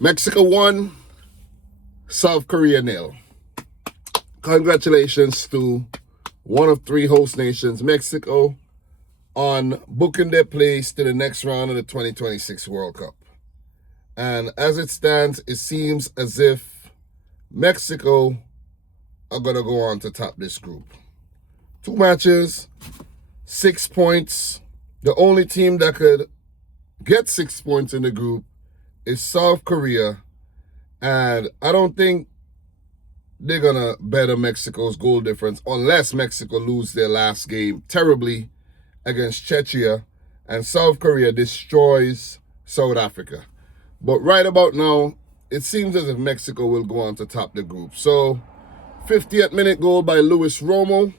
Mexico won, South Korea nil. Congratulations to one of three host nations, Mexico, on booking their place to the next round of the 2026 World Cup. And as it stands, it seems as if Mexico are going to go on to top this group. 2 matches, 6 points. The only team that could get 6 points in the group is South Korea. And I don't think they're going to better Mexico's goal difference unless Mexico lose their last game terribly against Czechia and South Korea destroys South Africa. But right about now, it seems as if Mexico will go on to top the group. So, 50th minute goal by Luis Romo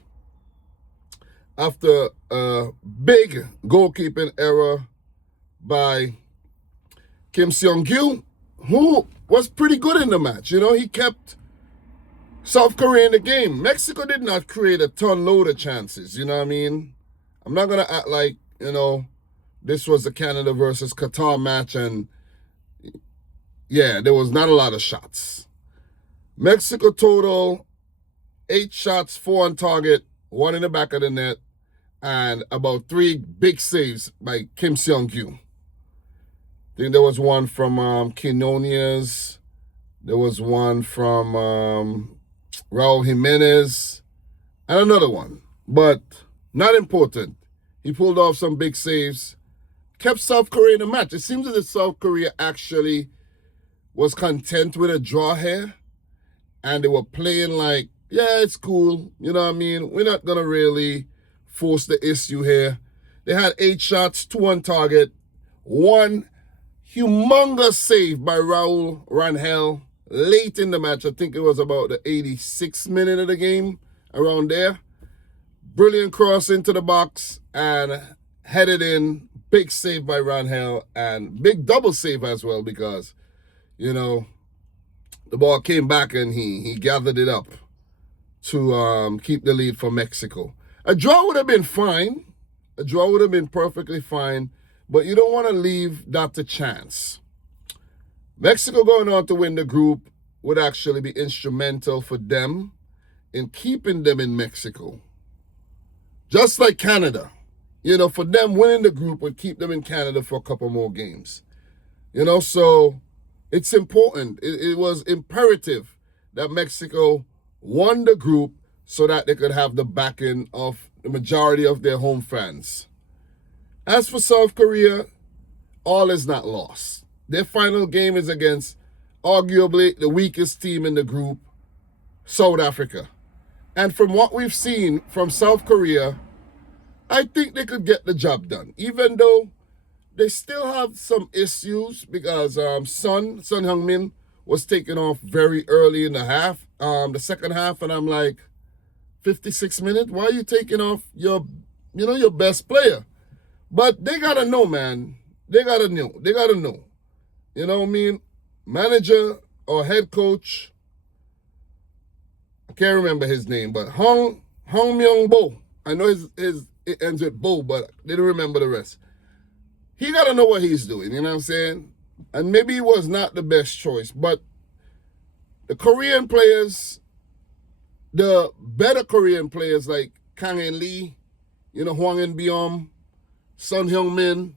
after a big goalkeeping error by Kim Seong-gyu, who was pretty good in the match. You know, he kept South Korea in the game. Mexico did not create a ton load of chances, you know what I mean? I'm not going to act like, you know, this was the Canada versus Qatar match and, yeah, there was not a lot of shots. Mexico total, 8 shots, 4 on target, 1 in the back of the net, and about 3 big saves by Kim Seong-gyu. I think there was one from Quinonias. There was one from Raul Jimenez. And another one. But not important. He pulled off some big saves. Kept South Korea in the match. It seems as if South Korea actually was content with a draw here. And they were playing like, yeah, it's cool. You know what I mean? We're not going to really force the issue here. They had 8 shots, 2 on target. 1 humongous save by Raul Rangel late in the match. I think it was about the 86th minute of the game, around there. Brilliant cross into the box and headed in. Big save by Rangel and big double save as well because, you know, the ball came back and he gathered it up to keep the lead for Mexico. A draw would have been fine. A draw would have been perfectly fine, but you don't want to leave that to chance. Mexico going on to win the group would actually be instrumental for them in keeping them in Mexico. Just like Canada. You know, for them, winning the group would keep them in Canada for a couple more games. You know, so it's important. It was imperative that Mexico won the group so that they could have the backing of the majority of their home fans. As for South Korea, all is not lost. Their final game is against arguably the weakest team in the group, South Africa. And from what we've seen from South Korea, I think they could get the job done, even though they still have some issues because Son Heung-min was taken off very early in the second half, and I'm like, 56 minutes? Why are you taking off your best player? But they gotta know, man. They gotta know. You know what I mean? Manager or head coach, I can't remember his name, but Hong Myung-bo. I know it ends with Bo, but didn't remember the rest. He got to know what he's doing, you know what I'm saying? And maybe he was not the best choice, but the Korean players, the better Korean players like Kang In-lee, you know, Hwang In-beom, Son Heung-min,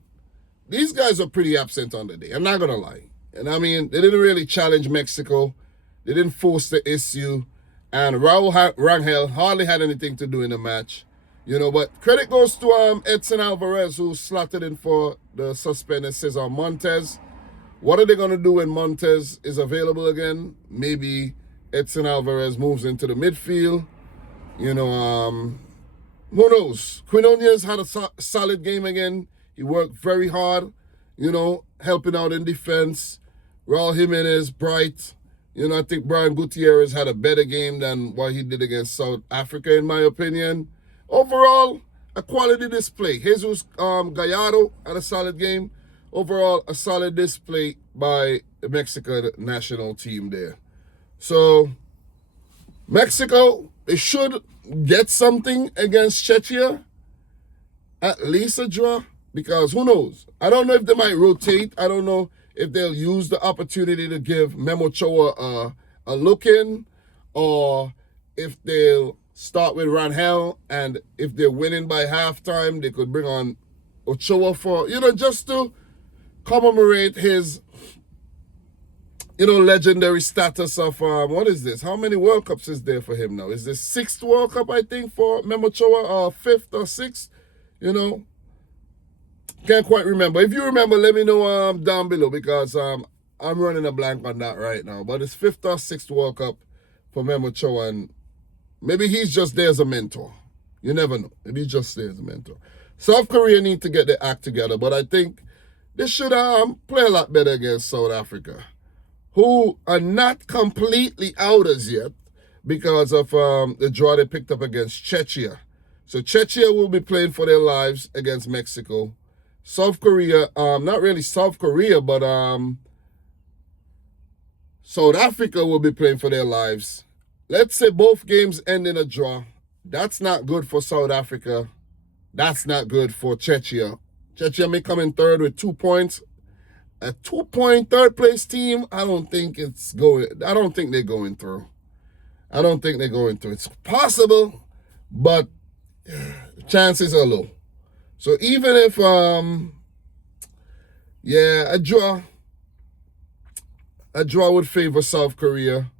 these guys are pretty absent on the day. I'm not going to lie. And I mean, they didn't really challenge Mexico. They didn't force the issue. And Raul Rangel hardly had anything to do in the match. You know, but credit goes to Edson Alvarez, who slotted in for the suspended Cesar Montes. What are they going to do when Montes is available again? Maybe Edson Alvarez moves into the midfield. You know, who knows? Quinonias had a solid game again. He worked very hard, you know, helping out in defense. Raul Jimenez, bright. You know, I think Brian Gutierrez had a better game than what he did against South Africa, in my opinion. Overall, a quality display. Jesus Gallardo had a solid game. Overall, a solid display by the Mexican national team there. So, Mexico, they should get something against Czechia. At least a draw. Because who knows? I don't know if they might rotate. I don't know if they'll use the opportunity to give Memo Ochoa a look in, or if they'll start with Rangel, and if they're winning by halftime, they could bring on Ochoa for, just to commemorate his, legendary status of, what is this? How many World Cups is there for him now? Is this 6th World Cup, I think, for Memo Ochoa, or 5th or 6th? Can't quite remember. If you remember, let me know down below, because I'm running a blank on that right now. But it's 5th or 6th World Cup for Memo Ochoa, and maybe he's just there as a mentor. You never know. Maybe he's just there as a mentor. South Korea need to get their act together, but I think they should play a lot better against South Africa, who are not completely out as yet because of the draw they picked up against Czechia. So Czechia will be playing for their lives against Mexico. South Korea, not really South Korea, but South Africa will be playing for their lives. Let's say both games end in a draw. That's not good for South Africa. That's not good for Czechia. Czechia may come in third with 2 points. A 2-point third place team, I don't think they're going through. I don't think they're going through. It's possible, but chances are low. So even if, a draw would favor South Korea.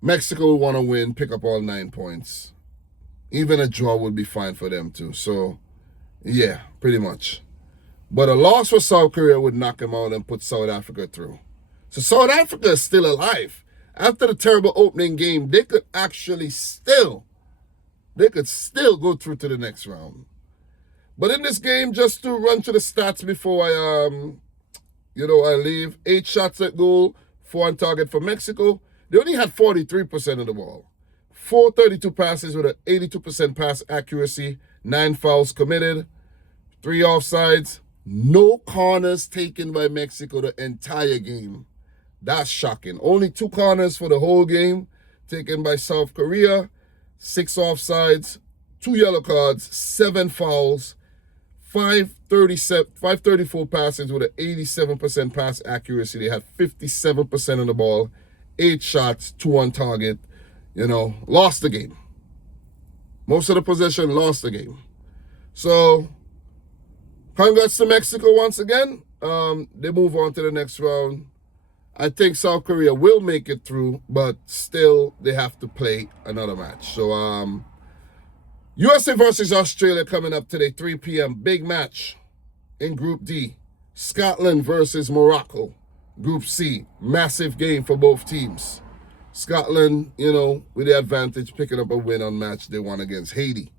Mexico will want to win, pick up all 9 points. Even a draw would be fine for them too. So, yeah, pretty much. But a loss for South Korea would knock them out and put South Africa through. So South Africa is still alive. After the terrible opening game, they could still go through to the next round. But in this game, just to run through the stats before I leave, 8 shots at goal, 4 on target for Mexico. They only had 43% of the ball. 432 passes with an 82% pass accuracy, 9 fouls committed, 3 offsides, no corners taken by Mexico the entire game. That's shocking. Only 2 corners for the whole game taken by South Korea, 6 offsides, 2 yellow cards, 7 fouls, 534 passes with an 87% pass accuracy. They had 57% of the ball, 8 shots, 2 on target. Lost the game. Most of the possession, lost the game. So, congrats to Mexico once again. They move on to the next round. I think South Korea will make it through, but still they have to play another match. So, USA versus Australia coming up today, 3 p.m. Big match in Group D. Scotland versus Morocco. Group C. Massive game for both teams. Scotland, with the advantage, picking up a win on match they won against Haiti.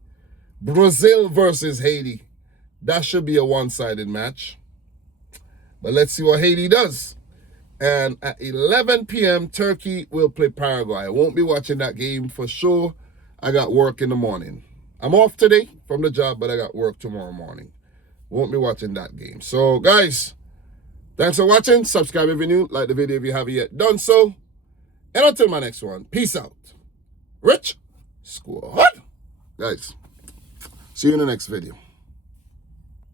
Brazil versus Haiti. That should be a one-sided match. But let's see what Haiti does. And at 11 p.m., Turkey will play Paraguay. I won't be watching that game for sure. I got work in the morning. I'm off today from the job, but I got work tomorrow morning. Won't be watching that game. So, guys, thanks for watching. Subscribe if you're new. Like the video if you haven't yet done so. And until my next one, peace out. Rich Squad. Guys, see you in the next video.